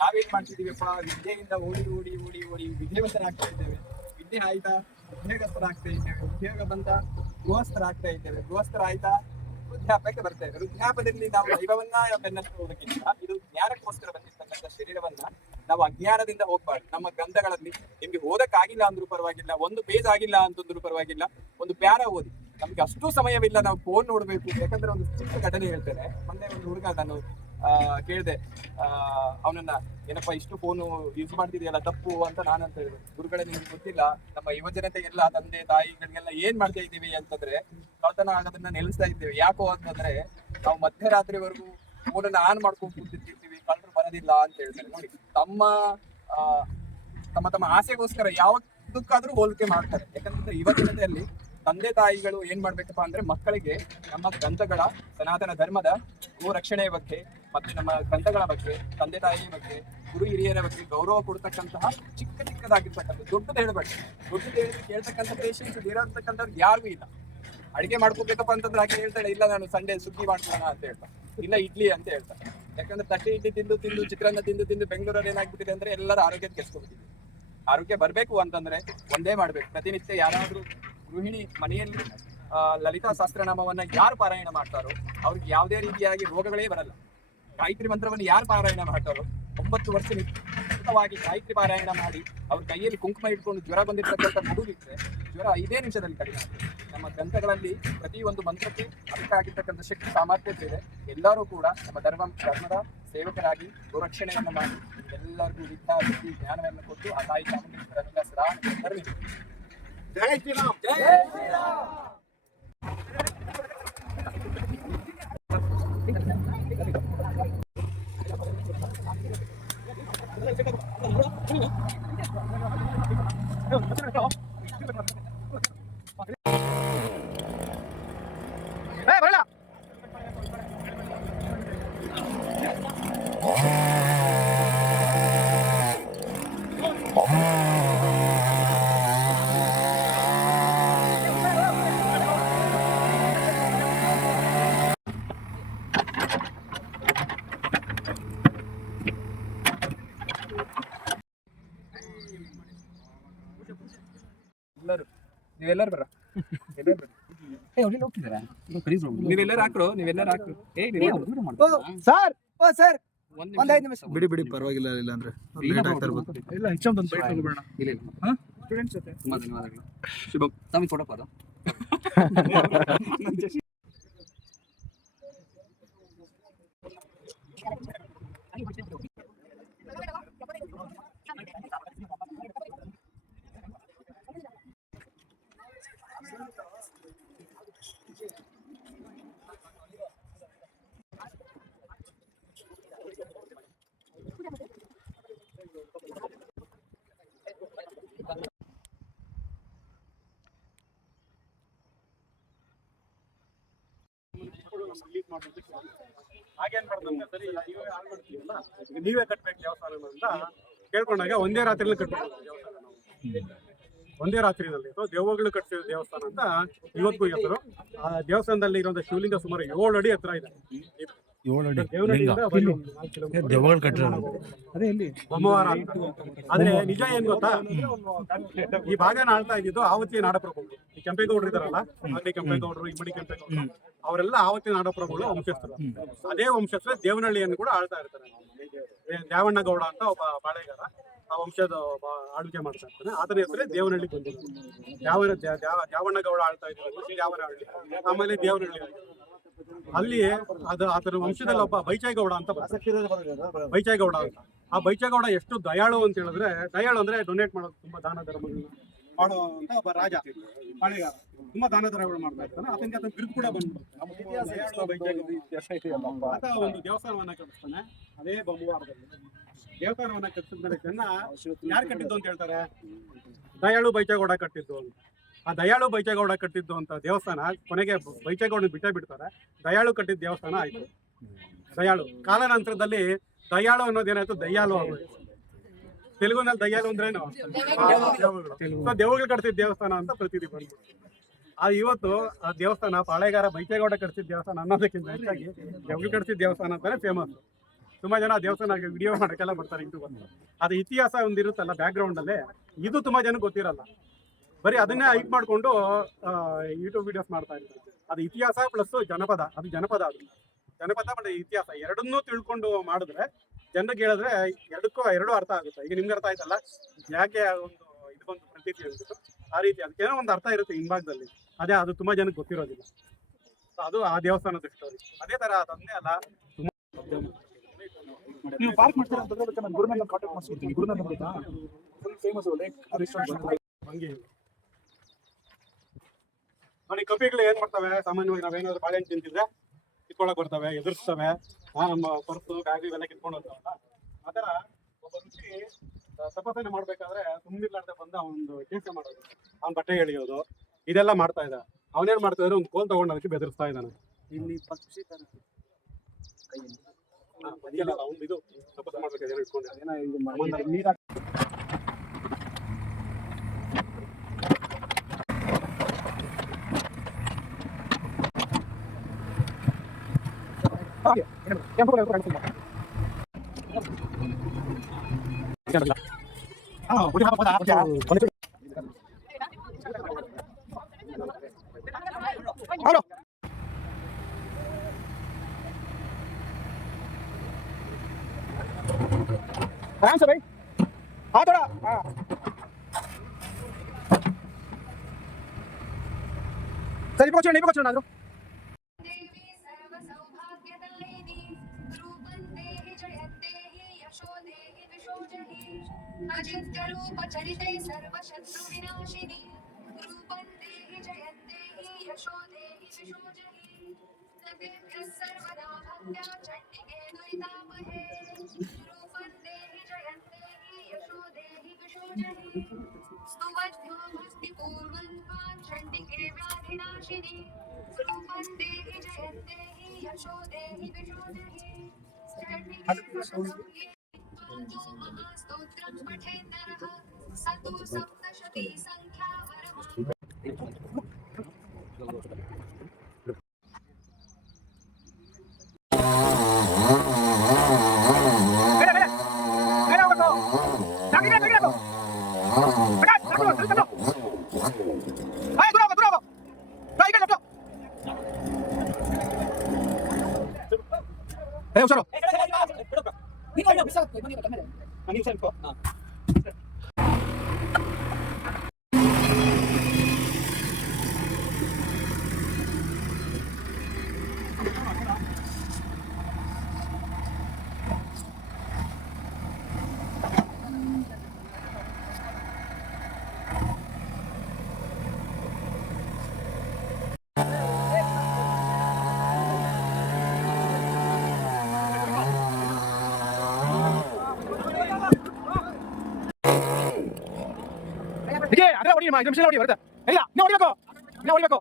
ನಾವೇನ್ ಮಾಡ್ತಿದೀವಪ್ಪ, ವಿದ್ಯೆಯಿಂದ ಓಡಿ ಓಡಿ ಓಡಿ ಓಡಿ ವಿದ್ಯಾವಂತರಾಗ್ತಾ ಇದ್ದೇವೆ. ವಿದ್ಯೆ ಆಯ್ತಾ ಉದ್ಯೋಗಸ್ಥರಾಗ್ತಾ ಇದ್ದೇವೆ. ಉದ್ಯೋಗ ಬಂದ ಗೃಹಸ್ಥರಾಗ್ತಾ ಇದ್ದೇವೆ. ಗೃಹಸ್ಥರ ಆಯ್ತಾ ವೃದ್ಧಾಪಕ್ಕೆ ಬರ್ತೇವೆ. ವೃದ್ಧಾಪದಲ್ಲಿ ನಾವು ದೈವವನ್ನ ಬೆನ್ನತ್ತುವುದಕ್ಕಿಂತ ಇದು ಜ್ಞಾನಕ್ಕೋಸ್ಕರ ಬಂದಿರ್ತಕ್ಕಂಥ ಶರೀರವನ್ನ ನಾವು ಅಜ್ಞಾನದಿಂದ ಹೋಗ್ಬಾರ್ದು. ನಮ್ಮ ಗ್ರಂಥಗಳಲ್ಲಿ ನಿಮ್ಗೆ ಓದಕ್ಕಾಗಿಲ್ಲ ಅಂದ್ರೂ ಪರವಾಗಿಲ್ಲ, ಒಂದು ಪೇಜ್ ಆಗಿಲ್ಲ ಅಂತಂದ್ರೂ ಪರವಾಗಿಲ್ಲ, ಒಂದು ಪ್ಯಾರ ಓದಿ. ನಮ್ಗೆ ಅಷ್ಟು ಸಮಯವಿಲ್ಲ ನಾವು ಫೋನ್ ನೋಡ್ಬೇಕು. ಯಾಕಂದ್ರೆ ಒಂದು ಚಿಕ್ಕ ಘಟನೆ ಹೇಳ್ತೇನೆ. ಮೊನ್ನೆ ಒಂದು ಹುಡುಗ ನಾನು ಕೇಳಿದೆ, ಅವನನ್ನ ಏನಪ್ಪಾ ಇಷ್ಟು ಫೋನು ಯೂಸ್ ಮಾಡ್ತಿದೆಯಲ್ಲ ತಪ್ಪು ಅಂತ ನಾನಂತ ಹೇಳಿದೆ. ಗುರುಗಳೇ ನಿಮ್ಗೆ ಗೊತ್ತಿಲ್ಲ, ನಮ್ಮ ಯುವಜನತೆಗೆಲ್ಲ ತಂದೆ ತಾಯಿಗಳಿಗೆಲ್ಲ ಏನ್ ಮಾಡ್ತಾ ಇದ್ದೀವಿ ಅಂತಂದ್ರೆ ಕಳ್ತನ ಆಗೋದನ್ನ ನಿಲ್ಲಿಸ್ತಾ ಇದ್ದೇವೆ. ಯಾಕೋ ಅಂತಂದ್ರೆ ನಾವು ಮಧ್ಯರಾತ್ರಿವರೆಗೂ ಫೋನನ್ನ ಆನ್ ಮಾಡ್ಕೊಂಡು ಕೂತಿರ್ತೀವಿ, ಕಳ್ಳರು ಬರೋದಿಲ್ಲ ಅಂತ ಹೇಳ್ತಾರೆ. ನೋಡಿ, ತಮ್ಮ ತಮ್ಮ ಆಸೆಗೋಸ್ಕರ ಯಾವದಕ್ಕಾದ್ರೂ ಹೋಲಿಕೆ ಮಾಡ್ತಾರೆ. ಯಾಕಂತಂದ್ರೆ ಯುವಜನತೆಯಲ್ಲಿ ತಂದೆ ತಾಯಿಗಳು ಏನ್ ಮಾಡ್ಬೇಕಪ್ಪ ಅಂದ್ರೆ ಮಕ್ಕಳಿಗೆ ನಮ್ಮ ಗ್ರಂಥಗಳ ಸನಾತನ ಧರ್ಮದ ಗೋರಕ್ಷಣೆಯ ಬಗ್ಗೆ ಮತ್ತೆ ನಮ್ಮ ಗ್ರಂಥಗಳ ಬಗ್ಗೆ, ತಂದೆ ತಾಯಿಯ ಬಗ್ಗೆ, ಗುರು ಹಿರಿಯರ ಬಗ್ಗೆ ಗೌರವ ಕೊಡ್ತಕ್ಕಂತಹ ಚಿಕ್ಕದಾಗಿರ್ತಕ್ಕಂಥ ದೊಡ್ಡದು ಹೇಳ್ಬೇಡಿ. ದೊಡ್ಡದು ಹೇಳಿದ್ರೆ ಕೇಳ್ತಕ್ಕಂಥ ಪೇಷನ್ಸ್ ಇರತಕ್ಕಂಥವ್ರು ಯಾರಿಗೂ ಇಲ್ಲ. ಅಡಿಗೆ ಮಾಡ್ಕೋಬೇಕಪ್ಪ ಅಂತಂದ್ರೆ ಹಾಗೆ ಹೇಳ್ತಾಳೆ, ಇಲ್ಲ ನಾನು ಸಂಡೇ ಸುಗ್ಗಿ ಮಾಡ್ಕೊಳ್ಳೋಣ ಅಂತ ಹೇಳ್ತಾರೆ, ಇಲ್ಲ ಇಡ್ಲಿ ಅಂತ ಹೇಳ್ತಾರೆ. ಯಾಕಂದ್ರೆ ತಟ್ಟೆ ಇಡ್ಲಿ ತಿಂದು ಚಿತ್ರಾನ್ನ ತಿಂದು ಬೆಂಗಳೂರಲ್ಲಿ ಏನಾಗ್ಬಿಟ್ಟಿದೆ ಅಂದ್ರೆ ಎಲ್ಲರ ಆರೋಗ್ಯ ಕೆಡ್ಸ್ಕೊಬಿಟ್ಟಿದೆ. ಆರೋಗ್ಯ ಬರ್ಬೇಕು ಅಂತಂದ್ರೆ ಒಂದೇ ಮಾಡ್ಬೇಕು, ಪ್ರತಿನಿತ್ಯ ಯಾರಾದ್ರೂ ಗೃಹಿಣಿ ಮನೆಯಲ್ಲಿ ಲಲಿತಾ ಸಹಸ್ರನಾಮವನ್ನ ಯಾರು ಪಾರಾಯಣ ಮಾಡ್ತಾರೋ ಅವ್ರಿಗೆ ಯಾವುದೇ ರೀತಿಯಾಗಿ ರೋಗಗಳೇ ಬರಲ್ಲ. ಗಾಯತ್ರಿ ಮಂತ್ರವನ್ನು ಯಾರು ಪಾರಾಯಣ ಮಾಡ್ತಾರೋ 9 ವರ್ಷ ನಿಶ್ಚಿತವಾಗಿ ಗಾಯತ್ರಿ ಪಾರಾಯಣ ಮಾಡಿ ಅವ್ರ ಕೈಯಲ್ಲಿ ಕುಂಕುಮ ಇಟ್ಕೊಂಡು ಜ್ವರ ಬಂದಿರ್ತಕ್ಕಂಥ ಮಗುವಿದ್ರೆ ಜ್ವರ 5 ನಿಮಿಷದಲ್ಲಿ ಕಡಿಮೆ. ನಮ್ಮ ಗ್ರಂಥಗಳಲ್ಲಿ ಪ್ರತಿಯೊಂದು ಮಂತ್ರಕ್ಕೆ ಅದಕ್ಕಾಗಿರ್ತಕ್ಕಂಥ ಶಕ್ತಿ ಸಾಮರ್ಥ್ಯ ಇದೆ. ಎಲ್ಲರೂ ಕೂಡ ನಮ್ಮ ಧರ್ಮದ ಸೇವಕರಾಗಿ ಗೋರಕ್ಷಣೆಯನ್ನು ಮಾಡಿ ಎಲ್ಲರಿಗೂ ವಿದ್ಯಾ ಬುದ್ಧಿ ಜ್ಞಾನವನ್ನು ಕೊಟ್ಟು ಆ ತಾಯಿ ಚಾಮುಂಡೇಶ್ವರನಿಂದ ಸದಾ ತರಬೇಕು. ಜೈ ಶ್ರೀರಾಮ್, ಜೈ ಶ್ರೀರಾಮ್. ಬರಲ್ಲ ನೀವೆಲ್ಲರೂ ಬರ ನೀವೆಲ್ಲರೂ ಹಾಕ್ರು ಸರ್. ಸರ್ ಒಂದ್ 5 ನಿಮಿಷ ಬಿಡಿ ಪರವಾಗಿಲ್ಲ. ಇಲ್ಲ ಅಂದ್ರೆ ಇಲ್ಲ ಸ್ಟೂಡೆಂಟ್ಸ್ ಜೊತೆ ತುಂಬಾ ಧನ್ಯವಾದಗಳು. ಶುಭ ತಮಗೆ ಫೋಟೋ ಪಾದ ಹಾಗೇನ್ ಮಾಡ್ದಂತೆ ಸರಿ ನೀವೇ ಹಾಳು ಮಾಡ್ತೀವಲ್ಲ, ನೀವೇ ಕಟ್ಬೇಕು ದೇವಸ್ಥಾನ ಅಂತ ಕೇಳ್ಕೊಂಡಾಗ ಒಂದೇ ರಾತ್ರಿಯಲ್ಲಿ ಕಟ್ಬೇಕು ದೇವಸ್ಥಾನ. ಒಂದೇ ರಾತ್ರಿನಲ್ಲಿ ದೇವಗಳು ಕಟ್ಟಿಸಿದ ದೇವಸ್ಥಾನ ಅಂತ ಇವತ್ತಿಗೂ ಹೆಸರು. ಆ ದೇವಸ್ಥಾನದಲ್ಲಿ ಇರುವಂತಹ ಶಿವಲಿಂಗ ಸುಮಾರು 7 ಅಡಿ ಎತ್ತರ ಇದೆ. 7 ಅಡಿ ಲಿಂಗ ದೇವನಹಳ್ಳಿಯಿಂದ ಬರೀ ಒಂದು 4 ಕಿಲೋಮೀಟರ್ ದೆವ್ವಗಳು ಕಟ್ಟಿರೋದು. ಅದೇ ಇಲ್ಲಿ ಬೊಮ್ಮವಾರ ಅಂತ. ಆದ್ರೆ ನಿಜ ಏನ್ ಗೊತ್ತಾ, ಈ ಭಾಗನ ಆಳ್ತಾ ಇದ್ದಿದ್ದು ಆವತ್ತಿನ ನಾಡಪ್ರಭುಗಳು. ಈ ಕೆಂಪೇಗೌಡರು ಇದಾರಲ್ಲ, ಅಲ್ಲಿ ಕೆಂಪೇಗೌಡರು, ಇಮ್ಮಡಿ ಕೆಂಪೇಗೌಡರು, ಅವರೆಲ್ಲ ಆವತ್ತಿನ ನಾಡಪ್ರಭುಗಳು ವಂಶಸ್ಥರು. ಅದೇ ವಂಶಸ್ಥರು ದೇವನಹಳ್ಳಿಯನ್ನು ಕೂಡ ಆಳ್ತಾ ಇರ್ತಾರೆ. ದ್ಯಾವಣ್ಣ ಗೌಡ ಅಂತ ಒಬ್ಬ ಬಾಳೆಗಾರ ಆ ವಂಶದ ಆಳ್ವಿಕೆ ಮಾಡ್ತಾ ಇರ್ತಾನೆ. ಆತನ ಹೆಸರೇ ದೇವನಹಳ್ಳಿ ಬಂದಿದೆ. ದ್ಯಾವಣ್ಣ ಗೌಡ ಆಳ್ತಾ ಇದ್ರು ದ್ಯಾವನಹಳ್ಳಿ, ಆಮೇಲೆ ದೇವನಹಳ್ಳಿ. ಅಲ್ಲಿ ಅದು ಆತನ ವಂಶದಲ್ಲಿ ಒಬ್ಬ ಬೈಚೇಗೌಡ ಅಂತ ಬೈಚೇಗೌಡ ಅಂತ. ಆ ಬೈಚೇಗೌಡ ಎಷ್ಟು ದಯಾಳು ಅಂತ ಹೇಳಿದ್ರೆ, ದಯಾಳು ಅಂದ್ರೆ ಡೊನೇಟ್ ಮಾಡೋದು, ತುಂಬಾ ದಾನ ಧರ್ಮಗಳನ್ನ ಮಾಡುವಂತ ಒಬ್ಬ ರಾಜ ಬಾಳೆಗಾರ. ತುಂಬಾ ದಾನ ಧರ್ಮಗಳು ಮಾಡ್ತಾ ಇರ್ತಾನೆ. ಆತನಿಗೆ ಆತನ ಬಿರುದು ಕೂಡ ಬಂದು ಆತ ಒಂದು ದೇವಸ್ಥಾನವನ್ನ ಕಟ್ಟಿಸ್ತಾನೆ. ಅದೇ ಬೊಮ್ಮವಾರದಲ್ಲಿ ದೇವಸ್ಥಾನವನ್ನ ಕಟ್ಟಿಸಿದ್ಮೇಲೆ ಜನ ಯಾರು ಕಟ್ಟಿದ್ದು ಅಂತ ಹೇಳ್ತಾರೆ, ದಯಾಳು ಬೈಚೇಗೌಡ ಕಟ್ಟಿದ್ದು ಅಂತ. ಆ ದಯಾಳು ಬೈಚೇಗೌಡ ಕಟ್ಟಿದ್ದು ಅಂತ ದೇವಸ್ಥಾನ ಕೊನೆಗೆ ಬೈಚೇಗೌಡನ ಬಿಡ್ತಾರೆ. ದಯಾಳು ಕಟ್ಟಿದ ದೇವಸ್ಥಾನ ಆಯ್ತು ದಯಾಳು. ಕಾಲಾನಂತರದಲ್ಲಿ ದಯಾಳು ಅನ್ನೋದೇನಾಯ್ತು ದಯ್ಯಾಲು ಆಗೋಯ್ತು. ತೆಲುಗುನಲ್ಲಿ ದಯ್ಯಾಲು ಅಂದ್ರೇನು ದೇವಗಳು ಕಟ್ತಿದ್ದ ದೇವಸ್ಥಾನ ಅಂತ ಪ್ರತೀತಿ ಬಂದ್ಬಿಟ್ಟು. ಇವತ್ತು ಆ ದೇವಸ್ಥಾನ ಪಾಳೆಗಾರ ಬೈಚೇಗೌಡ ಕಟ್ಸಿದ ದೇವಸ್ಥಾನ ಅನ್ನೋದಕ್ಕಿಂತ ಹೆಚ್ಚಾಗಿ ದೇವಗಳು ಕಟ್ಸಿದ ದೇವಸ್ಥಾನ ಅಂತಾನೆ ಫೇಮಸ್. ತುಂಬಾ ಜನ ಆ ದೇವಸ್ಥಾನ ವಿಡಿಯೋ ಮಾಡೋಕ್ಕೆಲ್ಲ ಬರ್ತಾರೆ. ಇದು ಅದು ಇತಿಹಾಸ ಒಂದಿರುತ್ತಲ್ಲ ಬ್ಯಾಕ್ ಗ್ರೌಂಡ್ ಅಲ್ಲಿ, ಇದು ತುಂಬಾ ಜನಕ್ಕೆ ಗೊತ್ತಿರಲ್ಲ. ಬರೀ ಅದನ್ನೇ ಹೈಟ್ ಮಾಡ್ಕೊಂಡು ಯೂಟ್ಯೂಬ್ ವಿಡಿಯೋಸ್ ಮಾಡ್ತಾ ಇರ್ತಾರೆ. ಅದು ಇತಿಹಾಸ ಪ್ಲಸ್ ಜನಪದ. ಅದು ಜನಪದ ಮತ್ತೆ ಇತಿಹಾಸ ಎರಡನ್ನೂ ತಿಳ್ಕೊಂಡು ಮಾಡಿದ್ರೆ ಜನರಿಗೆ ಹೇಳಿದ್ರೆ ಎರಡು ಅರ್ಥ ಆಗುತ್ತೆ. ಈಗ ನಿಮ್ಗೆ ಅರ್ಥ ಆಯ್ತಲ್ಲ ಯಾಕೆ ಒಂದು ಇದಕ್ಕೊಂದು ಪ್ರತೀತಿ ಅಂದ್ಬಿಟ್ಟು. ಆ ರೀತಿ ಅದಕ್ಕೇನೋ ಒಂದು ಅರ್ಥ ಇರುತ್ತೆ ಹಿಂಭಾಗದಲ್ಲಿ. ಅದು ತುಂಬಾ ಜನಕ್ಕೆ ಗೊತ್ತಿರೋದಿಲ್ಲ. ಅದು ಆ ದೇವಸ್ಥಾನದ ಸ್ಟೋರಿ. ಅದೇ ತರ ಅದನ್ನೇ ಅಲ್ಲ, ನೀವು ಪಾರ್ಕ್ ಮಾಡ್ತೀರಾ ಅಂತಂದ್ರೆ ನಾನು ಗುರುನಾಥ ಕಾಂಟ್ಯಾಕ್ಟ್ ಮಾಡ್ಸ್ಕೊಡ್ತೀನಿ. ಗುರುನಾಥ ಗೊತ್ತಾ, ಫುಲ್ ಫೇಮಸ್ ಹಂಗೆ ನೋಡಿ. ಕಪಿಗಳು ಏನ್ ಮಾಡ್ತವೆ ಸಾಮಾನ್ಯವಾಗಿ, ನಾವೇನಾದ್ರು ಬಾಳೆಹಣ್ಣು ತಿಂತಿದ್ರೆ ಕಿತ್ಕೊಳಕ್ ಬರ್ತವೆ, ಎದುರಿಸ್ತವೆ, ನಮ್ಮ ಪರ್ಸು ಬ್ಯಾಗ್ ಇವೆಲ್ಲ ಕಿತ್ಕೊಂಡು ಹೋಗ್ತಾವಲ್ಲ. ಆತರ ಒಬ್ಬ ಋಷಿ ತಪಾಸಣೆ ಮಾಡ್ಬೇಕಾದ್ರೆ ಸುಮ್ಮನಿರ್ಲಾರ್ದೆ ಬಂದ ಒಂದು ಕೆಲಸ ಮಾಡೋದು, ಅವ್ನ ಬಟ್ಟೆ ಎಳಿಯೋದು, ಇದೆಲ್ಲ ಮಾಡ್ತಾ ಇದ್ದ. ಅವನೇನ್ ಮಾಡ್ತಾ ಇದ್ರೆ ಒಂದು ಕೋಲ್ ತಗೊಂಡು ಅದಕ್ಕೆ ಬೆದರಿಸ್ತಾ ಇದ್ದಾನೆ. ಇಲ್ಲಿ ಪಕ್ಷಿ ತರ ಅವ್ನು ಇದು ತಪಾಸಣೆ ಮಾಡ್ಬೇಕಾದ್ರೆ ಇಟ್ಕೊಂಡು ನೀರು आराम से भाई, हाँ थोड़ा, हाँ सर पकड़ो नहीं पकड़ो ना दो। अजिंक्य रूप चरिते सर्व शत्रु विनाशिनी रूपं देहि जयन्तेहि यशो देहि विशोजहि नगेभ्यः सर्वदा भक्त्या चण्डिके दुरितामहे रूपं देहि जयन्तेहि यशो देहि विशोजहि स्तुवद्भ्यो भक्तिपूर्वं त्वां चण्डिके व्याधिनाशिनी रूपं देहि जयन्तेहि यशो देहि विशोजहि चण्डिके स्तोत्रं पठेन्नरः सतु सप्तशती संख्या ಅದೇ ಹೊಡಿ ನಿಮಿಷ ಹೊಡಿ ಬರುತ್ತೆ. ಇಲ್ಲ ನೀವು ಹೊಡಿಬೇಕು, ನೀವು ಹೊಡಿಬೇಕು.